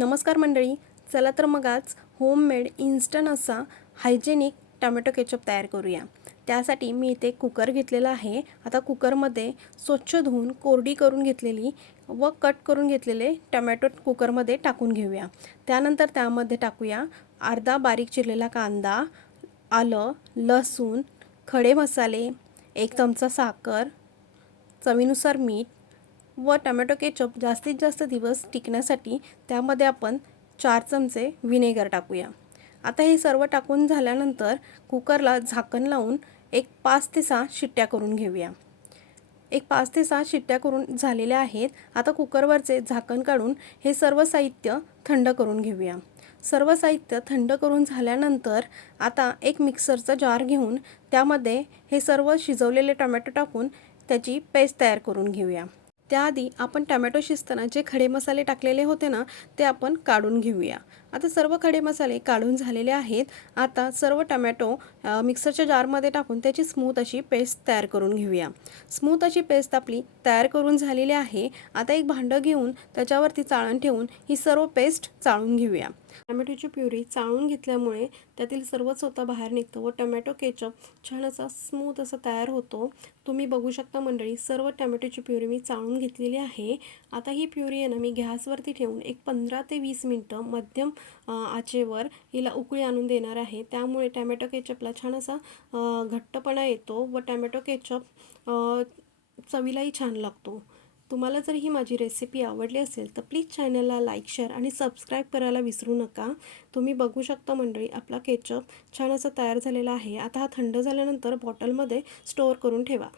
नमस्कार मंडळी, चला तर मग आज होममेड इन्स्टंट असा हायजेनिक टोमॅटो केचप तयार करूया। त्यासाठी मी इथे कुकर घेतलेला आहे। आता कुकरमध्ये स्वच्छ धुवून कोरडी करून घेतलेली व कट करून घेतलेले टोमॅटो कुकरमध्ये टाकून घेऊया। त्यानंतर त्यामध्ये टाकूया अर्धा बारीक चिरलेला कांदा, आलं, लसूण, खडे मसाले, 1 चमचा साखर, चवीनुसार मीठ व टोमॅटो केचप जास्तीत जास्त दिवस टिकण्यासाठी त्यामध्ये आपण 4 चमचे व्हिनेगर टाकूया। आता हे सर्व टाकून झाल्यानंतर कुकरला झाकण लावून एक 5 ते 6 शिट्ट्या करून घेऊया। एक 5 ते 6 शिट्ट्या करून झालेल्या आहेत। आता कुकरवरचे झाकण काढून हे सर्व साहित्य थंड करून घेऊया। सर्व साहित्य थंड करून झाल्यानंतर आता एक मिक्सरचा जार घेऊन त्यामध्ये हे सर्व शिजवलेले टोमॅटो टाकून त्याची पेस्ट तयार करून घेऊया। त्याआधी आपण टोमॅटो शिजताना जे खडे मसाले टाकलेले होते ना, ते आपण काढून घेऊया। आता सर्व खडे मसाले काढून झालेले आहेत। आता सर्व टोमॅटो मिक्सरच्या जारमध्ये टाकून त्याची स्मूथ अशी पेस्ट तयार करून घेऊया। स्मूथ अशी पेस्ट आपली तयार करून झालेली आहे। आता एक भांडं घेऊन त्याच्यावरती चाळण ठेवून ही सर्व पेस्ट चाळून घेऊया। टोमॅटोची प्युरी चाळून घेतल्यामुळे त्यातील सर्व चोथा बाहेर निघतो व टोमॅटो केचप छान असा स्मूथ असा तयार होतो। तुम्ही बघू शकता मंडळी, सर्व टोमॅटोची प्युरी मी चाळून घेतलेली आहे। आता ही प्युरी आहे ना, मी गॅसवरती ठेवून एक 15 ते 20 मिनिटं मध्यम आचेवर हिला उकळी आणून देणार आहे। त्यामुळे टोमॅटो केचपला छान असा घट्टपणा येतो व टोमॅटो केचप चवीलाही छान लागतो। तुम्हाला जर ही माझी रेसिपी आवडली असेल तर प्लीज चॅनलला लाईक, शेअर आणि सबस्क्राईब करायला विसरू नका। तुम्ही बघू शकता मंडळी, आपला केचप छान असा तयार झालेला आहे। आता हा थंड झाल्यानंतर बॉटलमध्ये स्टोअर करून ठेवा।